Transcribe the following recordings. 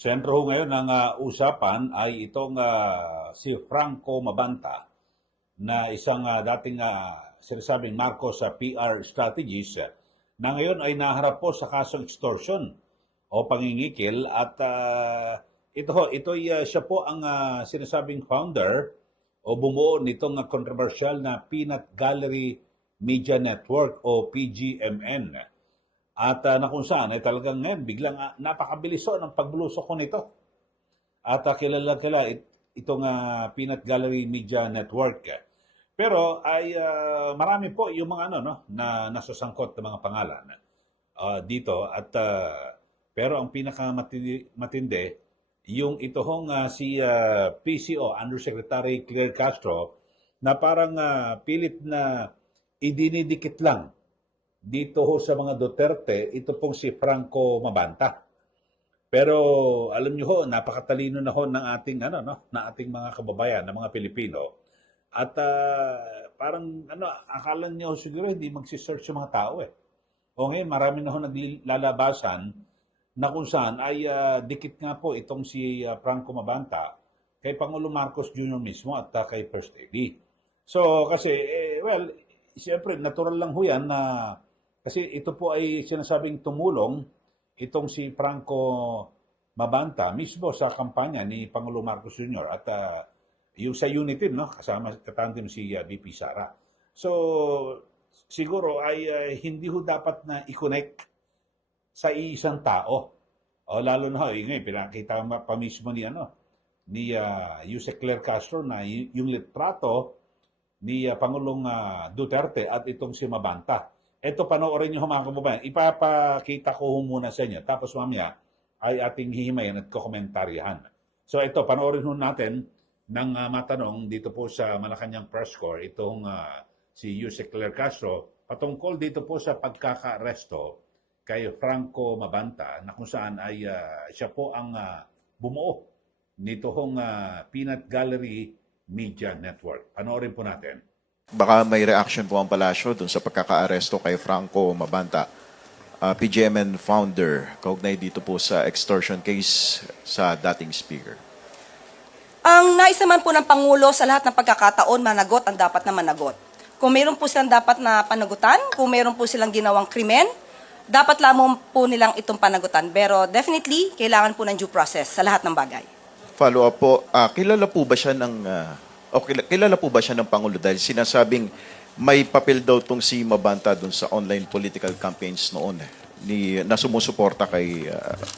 Sentro ho ngayon ng usapan ay itong si Franco Mabanta na isang dating sinasabing Marcos sa PR strategist na ngayon ay naharap po sa kasong extortion o pangingikil at siya po ang sinasabing founder o bumuo nitong controversial na Peanut Gallery Media Network o PGMN. At na kung saan ay talagang ngayon biglang napakabiliso ng pagbulusok ko nito. At kilala itong Peanut Gallery Media Network. Pero ay marami po yung mga na nasasangkot ng mga pangalan dito at pero ang pinakamatindi yung ito hong si PCO Undersecretary Claire Castro na parang pilit na idinidikit lang dito ho sa mga Duterte, ito pong si Franco Mabanta. Pero alam niyo ho, napakatalino na ho ng ating na ating mga kababayan, ng mga Pilipino. At parang akala niyo siguro hindi magsi-search yung mga tao eh. O ngayon, marami na ho naglalabasan na kung saan ay dikit nga po itong si Franco Mabanta kay Pangulong Marcos Jr. mismo at kay First Lady. So kasi, siyempre, natural lang ho yan na kasi ito po ay sinasabing tumulong itong si Franco Mabanta mismo sa kampanya ni Pangulong Marcos Jr. At yung sa unity, kasama katandim si VP Sara. So, siguro ay hindi ho dapat na i-connect sa isang tao. O lalo na ngayon, pinakita pa mismo ni Yusek Claire Castro na yung litrato ni Pangulong Duterte at itong si Mabanta. Ito, panoorin nyo mga kababayan. Ipapakita ko muna sa inyo. Tapos mamaya ay ating hihimayan at kukomentaryahan. So ito, panoorin natin ng matanong dito po sa Malacanang Press Corps itong si Yusek Claire Castro patungkol dito po sa pagkaka-aresto kay Franco Mabanta na kung saan ay siya po ang bumuo nito hong Peanut Gallery Media Network. Panoorin po natin. Baka may reaction po ang palasyo dun sa pagkaka-aresto kay Franco Mabanta, PGMN founder, kaugnay dito po sa extortion case sa dating speaker. Ang nais naman po ng Pangulo sa lahat ng pagkakataon, managot ang dapat na managot. Kung mayroon po silang dapat na panagutan, kung mayroon po silang ginawang krimen, dapat lamang po nilang itong panagutan. Pero definitely, kailangan po ng due process sa lahat ng bagay. Follow up po, kilala po ba siya ng Pangulo dahil sinasabing may papel daw tong si Mabanta dun sa online political campaigns noon na sumusuporta kay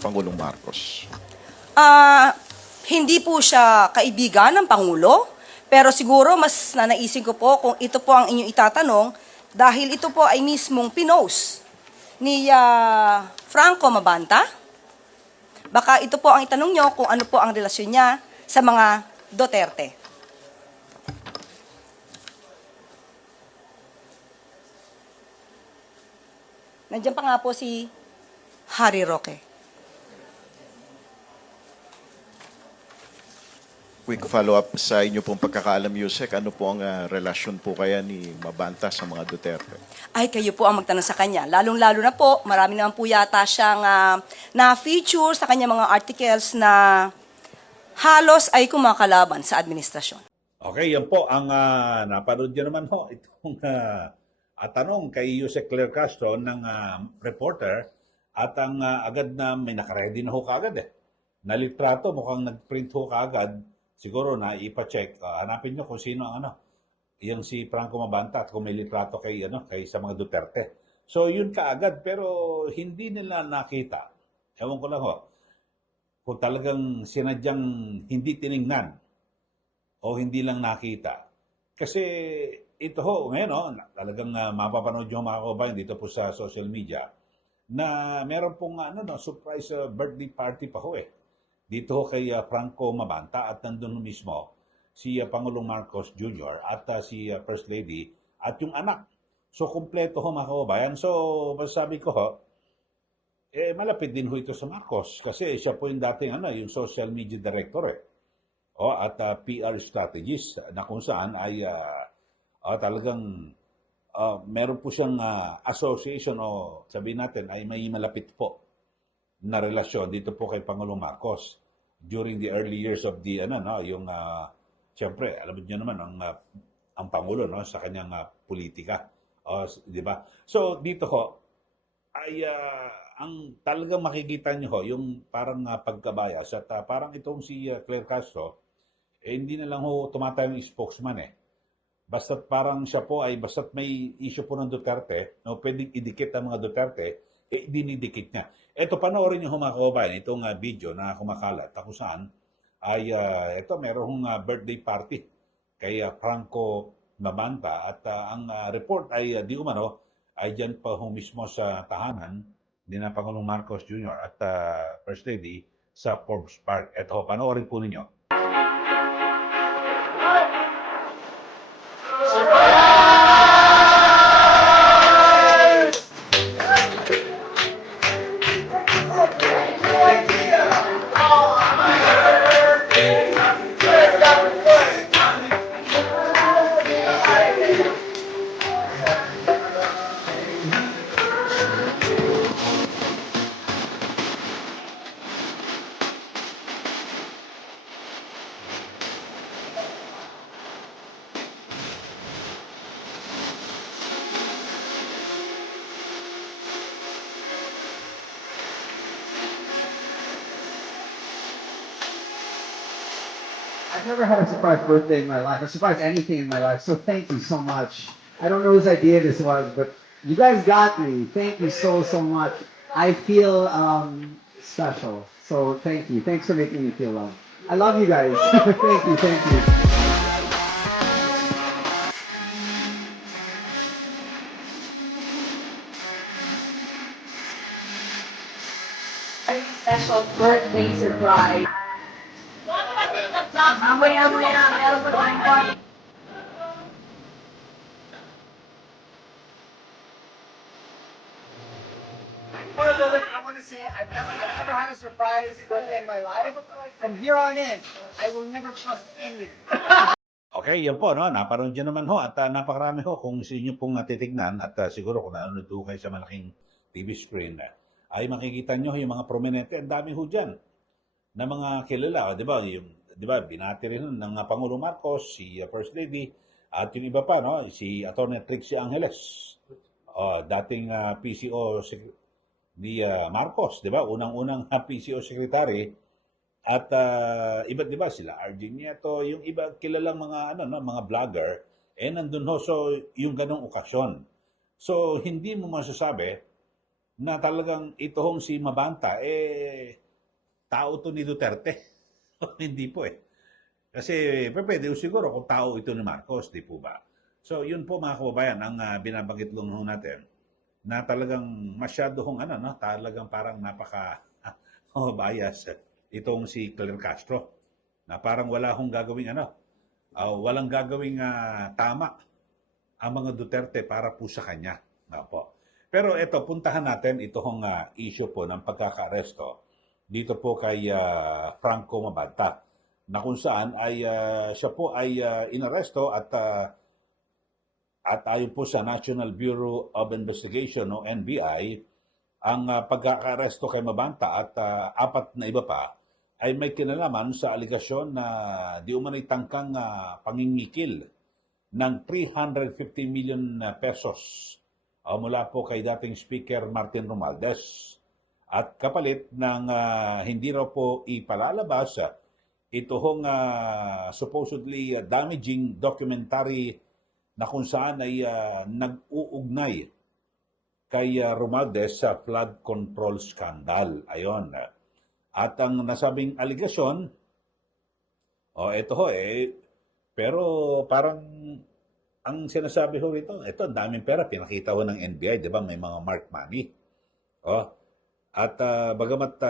Pangulong Marcos? Hindi po siya kaibigan ng Pangulo, pero siguro mas nanaisin ko po kung ito po ang inyong itatanong dahil ito po ay mismong pinost ni Franco Mabanta. Baka ito po ang itanong nyo kung ano po ang relasyon niya sa mga Duterte. Nandiyan pa nga po si Harry Roque. Quick follow-up sa inyo pong pagkakaalam, Yusek. Ano po ang relasyon po kaya ni Mabanta sa mga Duterte? Ay, kayo po ang magtanong sa kanya. Lalong-lalo na po, marami naman po yata siyang na-feature sa kanya mga articles na halos ay kumakalaban sa administrasyon. Okay, yan po ang napanood nyo naman ho. Itong tanong kay Yusek Claire Castro ng reporter at ang agad na may nakaredy na ho kaagad na litrato, mukhang nag-print ho kaagad. Siguro na ipa-check. Hanapin nyo kung sino ang yung si Franco Mabanta at kung may litrato kay sa mga Duterte. So yun kaagad pero hindi nila nakita. Ewan ko lang ho. Kung talagang sinadyang hindi tiningnan o hindi lang nakita. Kasi ito ho, ngayon talagang mapapanood yung mga kababayan dito po sa social media na meron pong surprise birthday party pa ho dito ho kay Franco Mabanta at nandun mismo si Pangulong Marcos Jr. at si First Lady at yung anak. So kumpleto ho mga kababayan. So masasabi ko ho, malapit din ho ito sa Marcos kasi siya po yung dating yung social media director at PR strategist na kung saan ay talagang meron po siyang association o sabihin natin ay may malapit po na relasyon dito po kay Pangulong Marcos during the early years of the yung siyempre alam niyo naman ang pangulo no sa kanyang politika. Di ba? So dito ho ay ang talagang makikita niyo ho yung parang pagkabayas at parang itong si Claire Castro hindi na lang ho tumatayong spokesman Basta't parang siya po ay basta't may issue po ng Duterte, no, pwedeng idikit ang mga Duterte, dinidikit niya. Ito, panoorin niyo mga kababayan, itong video na kumakalat, kung saan ay ito, merong birthday party kay Franco Mabanta at ang report ay di umano ay dyan pa ho mismo sa tahanan ni na Pangulong Marcos Jr. at First Lady sa Forbes Park. Ito, panoorin po ninyo. I've never had a surprise birthday in my life, a surprise anything in my life, so thank you so much. I don't know whose idea this was, but you guys got me. Thank you so, so much. I feel special, so thank you. Thanks for making me feel loved. I love you guys. Thank you, thank you. Special birthday surprise. Mamaya, meron pa tayong party. I want to say I've never had a surprise birthday in my life. From here on in, I will never trust anyone. Okay, yan po, no? Naparoon dyan naman ho at napakarami ho kung sa inyo pong titignan at siguro kung nanonood ho kayo sa malaking TV screen ay makikita nyo yung mga prominente. Ang dami ho dyan na mga kilala. Di ba, binati rin ng Pangulo Marcos, si First Lady, at yung iba pa, no? Si Atty. Trixie Angeles, dating PCO ni Marcos, di ba? Unang-unang PCO secretary. At iba't iba sila, RJ Nieto, yung iba kilalang mga mga vlogger, nandun ho so yung ganong okasyon. So hindi mo masasabi na talagang ito hong si Mabanta tao to ni Duterte. Hindi po Kasi pwede siguro kung tao ito ni Marcos, di po ba? So yun po mga kababayan ang binabanggit lang ho natin na talagang masyado hong talagang parang napaka bias itong si Claire Castro na parang wala hong gagawing walang gagawing tama ang mga Duterte para po sa kanya. Po. Pero ito, puntahan natin itong issue po ng pagkaka-aresto dito po kay Franco Mabanta na kung saan ay siya po ay inaresto at ayon po sa National Bureau of Investigation o NBI, ang pagkaka-aresto kay Mabanta at apat na iba pa ay may kinalaman sa aligasyon na di umano'y tangkang pangingikil ng 350 million pesos mula po kay dating Speaker Martin Romualdez at kapalit ng hindi raw po ipalalabas ito hong supposedly damaging documentary na kung saan ay nag-uugnay kay Romualdez sa flood control scandal. Ayon. At ang nasabing aligasyon, ito ho pero parang ang sinasabi ho rito, ito ang daming pera, pinakita ho ng NBI, di ba, may mga marked money. At bagamat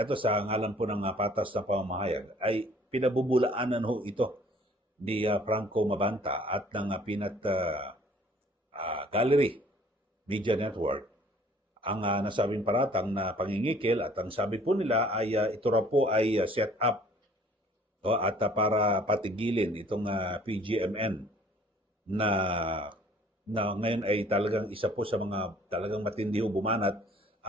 ito sa ngalan po ng patas na pamamahayag, ay pinabubulaanan ho ito ni Franco Mabanta at ng Peanut Gallery Media Network ang nasabing paratang na pangingikil at ang sabi po nila ay ito raw po ay set up at para patigilin itong PGMN na ngayon ay talagang isa po sa mga talagang matindi bumanat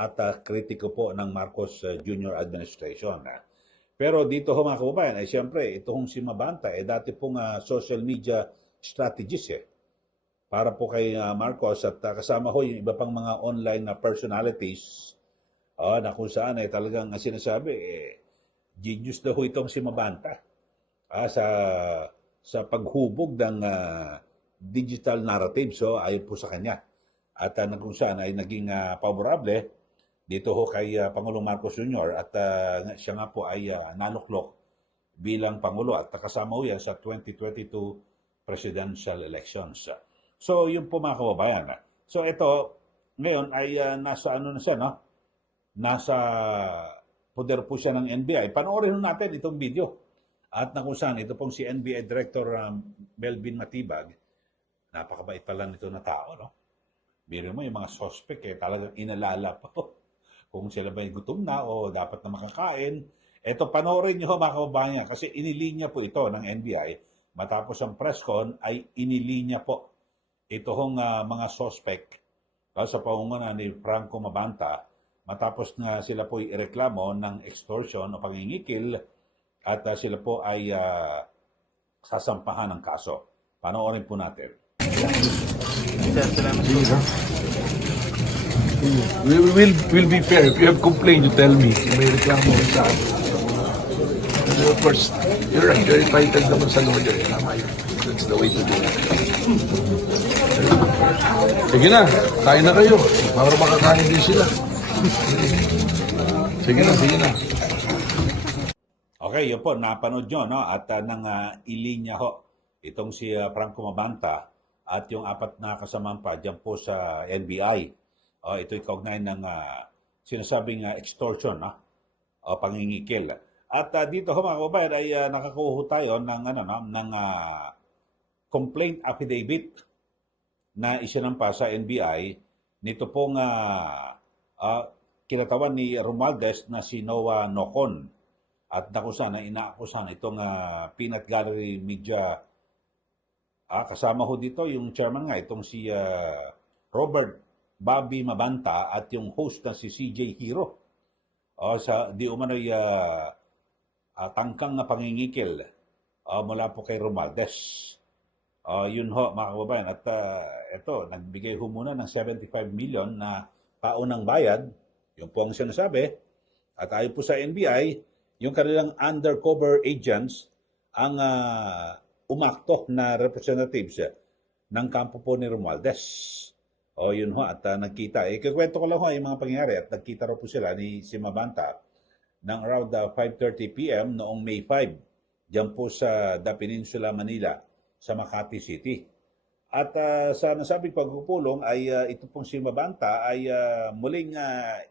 at kritiko po ng Marcos Jr. administration. Pero dito ho mga kababayan, ay siyempre, ito hong si Mabanta, dati pong social media strategist para po kay Marcos at kasama ho yung iba pang mga online na personalities na kung saan ay talagang sinasabi, genius daw ho itong si Mabanta sa paghubog ng digital narrative. So, ayon po sa kanya. At kung saan ay naging favorable dito ho kay Pangulong Marcos Jr. At siya nga po ay naluklok bilang Pangulo at kasama ho yan sa 2022 presidential elections. So, yun po mga kababayan. So, ito, ngayon ay nasa ano na siya, no? Nasa poder po siya ng NBI. Panoorin natin itong video. At kung saan, ito pong si NBI Director Melvin Matibag. Napakabait pala nito na tao, no? Biro mo, yung mga suspect, talagang inalala po kung sila ba gutom na o dapat na makakain. Ito, panoorin nyo mga kababayan, kasi inilinya po ito ng NBI. Matapos ang press con, ay inilinya po ito hong mga suspect sa pangunguna ni Franco Mabanta. Matapos nga sila po ireklamo ng extortion o pangingikil at sila po ay sasampahan ng kaso. Panoorin po natin. We'll be fair. If you have complained, you tell me. May reklamo rin sa akin. Of course, you're right. You're entitled naman sa lawyer. Tama yun. That's the way to do it. Sige na. Kain na kayo. Para makakain din sila. Sige na, sige na. Okay, yun po, napanood nyo, no? At nang ilinya ho, itong si Franco Mabanta at yung apat na kasamang pa dyan po sa NBI. Ito'y kaugnay ng sinasabing extortion, no? O pangingikil. At dito ho mga kababayan ay nakakuha tayo ng, ng complaint affidavit na isinampa sa NBI nito pong kinatawan ni Romualdez na si Noah Nocon. At nakusan na inaakusan itong Peanut Gallery Media. Kasama ho dito yung chairman nga, itong si Robert Bobby Mabanta at yung host na si CJ Hero. Sa di umano'y tangkang na pangingikil mula po kay Romualdez. Yun ho mga kababayan. At ito, nagbigay ho muna ng 75 million na paunang bayad. Yung po ang sinasabi. At ayon po sa NBI, yung kanilang undercover agents ang umakto na representatives ng kampo po ni Romualdez. Yun ho, at nagkita. Kikwento ko lang ho yung mga pangyayari at nagkita ro po sila ni si Mabanta ng around 5:30 p.m. noong May 5, diyan po sa The Peninsula, Manila, sa Makati City. At sa nasabing pagpupulong ay ito pong si Mabanta ay muling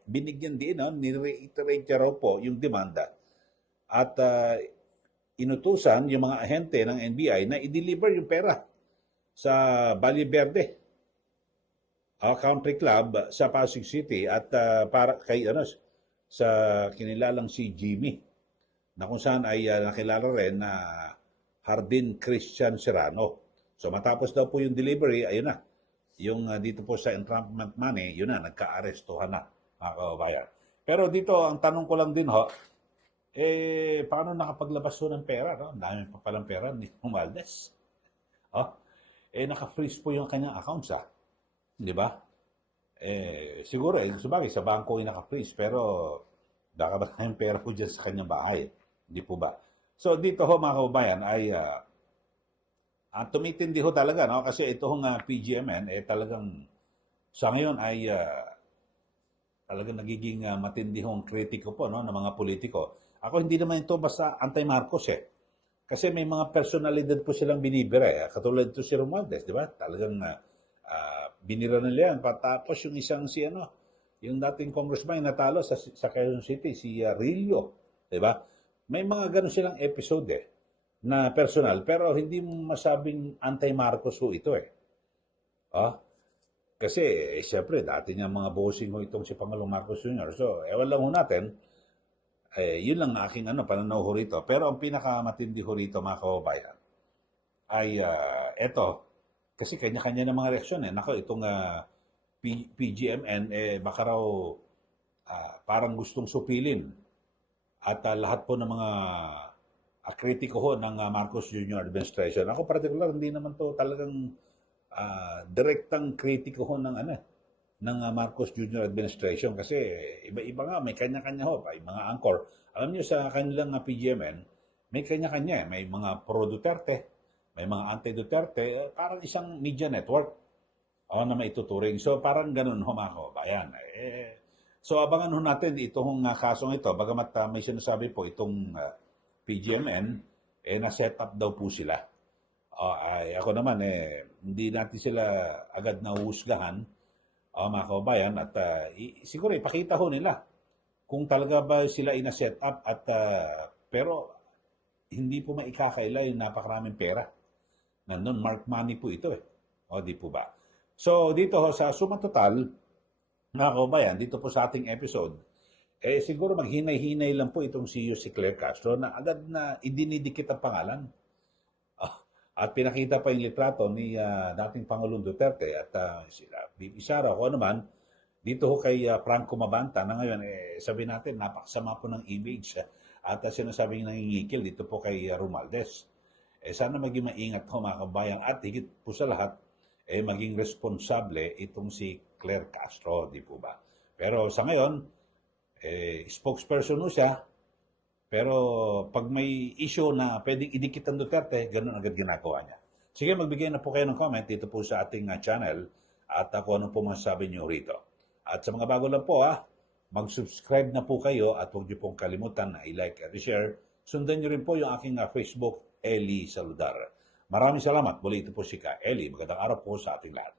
binigyan din, ni-reiterate raw po yung demanda. At inutusan yung mga ahente ng NBI na i-deliver yung pera sa Valle Verde Country Club sa Pasig City at para kay sa kinilalang si Jimmy na kung saan ay nakilala rin na Hardin Christian Serrano. So matapos daw po yung delivery, ayun na. Yung dito po sa entrapment money, yun na, nagka-arestuhan na mga kababayan. Pero dito, ang tanong ko lang din ho, paano nakapaglabas ho ng pera? No? Ang dami pa palang pera ni Romualdez. Naka-freeze po yung kanyang accounts, di ba? Siguro, sabagay, sa bangko yung naka-freeze, pero baka ba tayong pera po dyan sa kanyang bahay? Hindi po ba? So, dito ho, mga kababayan, ay tumitindi ho talaga, no? Kasi itong PGMN, talagang sa ngayon ay talagang nagiging matindi hong kritiko po, no, ng mga politiko. Ako hindi naman ito basta anti-Marcos Kasi may mga personalidad po silang binibira. Katulad ito si Romualdez, di ba? Talagang binira nila yan. Patapos yung isang yung dating congressman na natalo sa Quezon City, si Rillo, di ba? May mga ganun silang episode na personal, pero hindi mo masabing anti-Marcos ho ito Kasi, siyempre, dati niya mga bossing ho itong si Pangulong Marcos Jr. So, ewan lang ho natin, yun lang aking pananaw ho rito. Pero ang pinakamatindi ho rito, mga kababayan, ay eto, kasi kanya-kanya ng mga reaksyon Nako, itong PGMN, baka raw parang gustong supilin at lahat po ng mga kritiko ho ng Marcos Jr. administration. Ako particular, hindi naman to talagang direktang kritiko ho ng Marcos Jr. administration kasi iba-iba nga, may kanya-kanya ho, may mga anchor. Alam niyo sa kanilang PGMN, may kanya-kanya, may mga pro-Duterte, may mga anti-Duterte, parang isang media network na maituturing. So parang ganun ho mga kababayan. So abangan ho natin itong kasong ito, bagamat may sinasabi po itong PGMN, na-set up daw po sila. Ako naman, hindi natin sila agad nahuhusgahan, mga kababayan, at siguro ipakita ho nila kung talaga ba sila ina-set up at pero hindi po maikakaila yung napakaraming pera. Nandun, mark money po ito di po ba? So dito ho, sa suma total, mga kababayan, dito po sa ating episode, siguro maghinay-hinay lang po itong si Claire Castro na agad na idinidikit ang pangalan. At pinakita pa yung litrato ni dating Pangulong Duterte at sila BP Sara, kung ano man, dito ho kay Franco Mabanta na ngayon, sabi natin, napakasama po ng image at sinasabing nangingikil dito po kay Romualdez. Sana maging maingat ho mga kabayan at higit po sa lahat, maging responsable itong si Claire Castro, di po ba? Pero sa ngayon, spokesperson ho siya, pero pag may issue na pwedeng idikit ang Duterte, ganun agad ginagawa niya. Sige, magbigay na po kayo ng comment dito po sa ating channel at kung ano po masasabi niyo rito. At sa mga bago lang po mag-subscribe na po kayo at huwag niyo pong kalimutan na i-like at i-share. Sundan niyo rin po yung aking Facebook, Eli Saludar. Maraming salamat. Muli ito po si Ka Eli. Magandang araw po sa ating lahat.